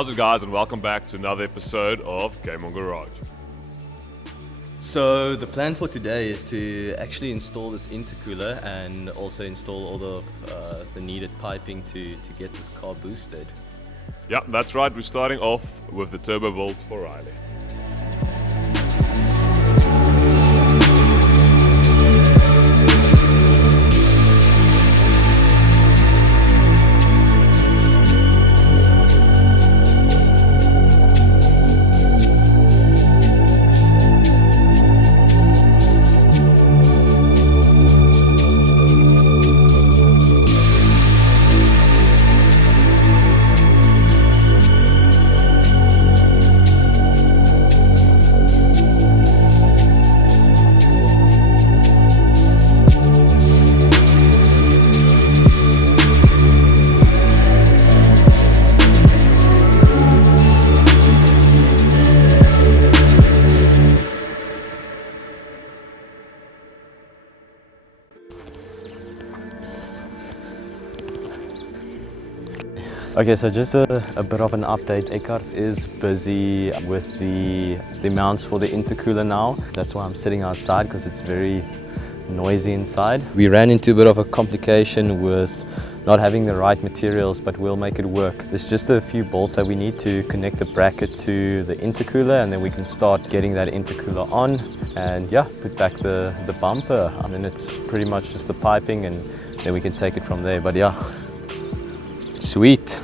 How's it, guys, and welcome back to another episode of Game on Garage. So the plan for today is to actually install this intercooler and also install all of the needed piping to get this car boosted. Yeah, that's right. We're starting off with the turbo build for Riley. Okay, so just a bit of an update. Eckhart is busy with the mounts for the intercooler now. That's why I'm sitting outside, because it's very noisy inside. We ran into a bit of a complication with not having the right materials, but we'll make it work. There's just a few bolts that we need to connect the bracket to the intercooler, and then we can start getting that intercooler on and yeah, put back the bumper. I mean, it's pretty much just the piping, and then we can take it from there. But yeah, sweet.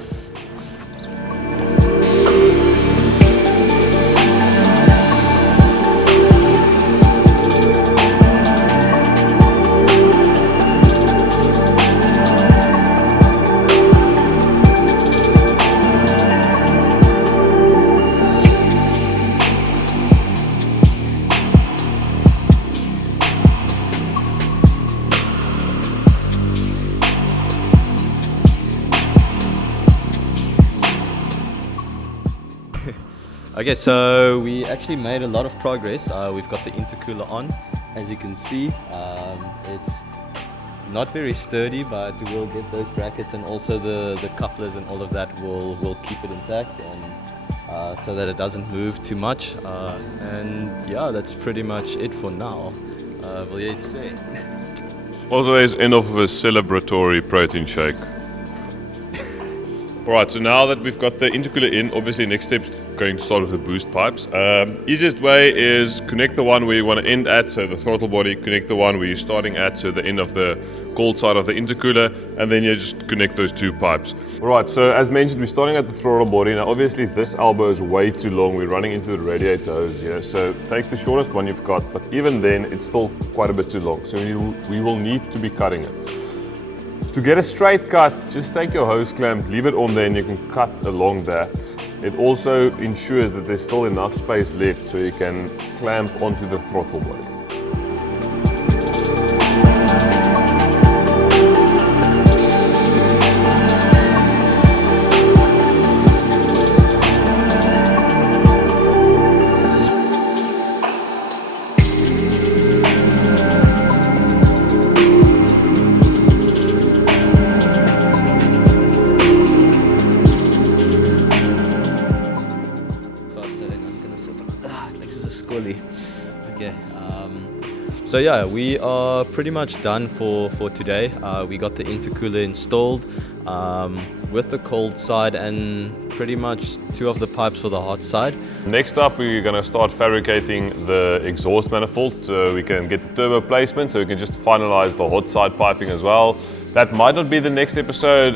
Okay, so we actually made a lot of progress. We've got the intercooler on. As you can see, it's not very sturdy, but we'll get those brackets, and also the couplers and all of that will keep it intact, and so that it doesn't move too much. And yeah, that's pretty much it for now. Wil jy iets sê? Always end off with a celebratory protein shake. Alright, so now that we've got the intercooler in, obviously next step's going to start with the boost pipes. Easiest way is connect the one where you want to end at, so the throttle body, connect the one where you're starting at, so the end of the cold side of the intercooler, and then you just connect those two pipes. Alright, so as mentioned, we're starting at the throttle body. Now obviously this elbow is way too long, we're running into the radiator hose, so take the shortest one you've got, but even then it's still quite a bit too long, so we will need to be cutting it. To get a straight cut, just take your hose clamp, leave it on there, and you can cut along that. It also ensures that there's still enough space left so you can clamp onto the throttle body. Okay, so yeah, we are pretty much done for today. We got the intercooler installed with the cold side and pretty much two of the pipes for the hot side. Next up, we're going to start fabricating the exhaust manifold so we can get the turbo placement, so we can just finalize the hot side piping as well. That might not be the next episode.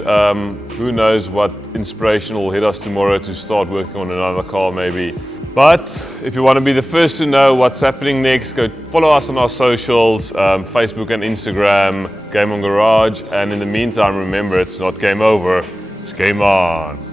Who knows what inspiration will hit us tomorrow to start working on another car maybe. But if you want to be the first to know what's happening next, go follow us on our socials, Facebook and Instagram, Game on Garage. And in the meantime, remember, it's not game over, it's game on.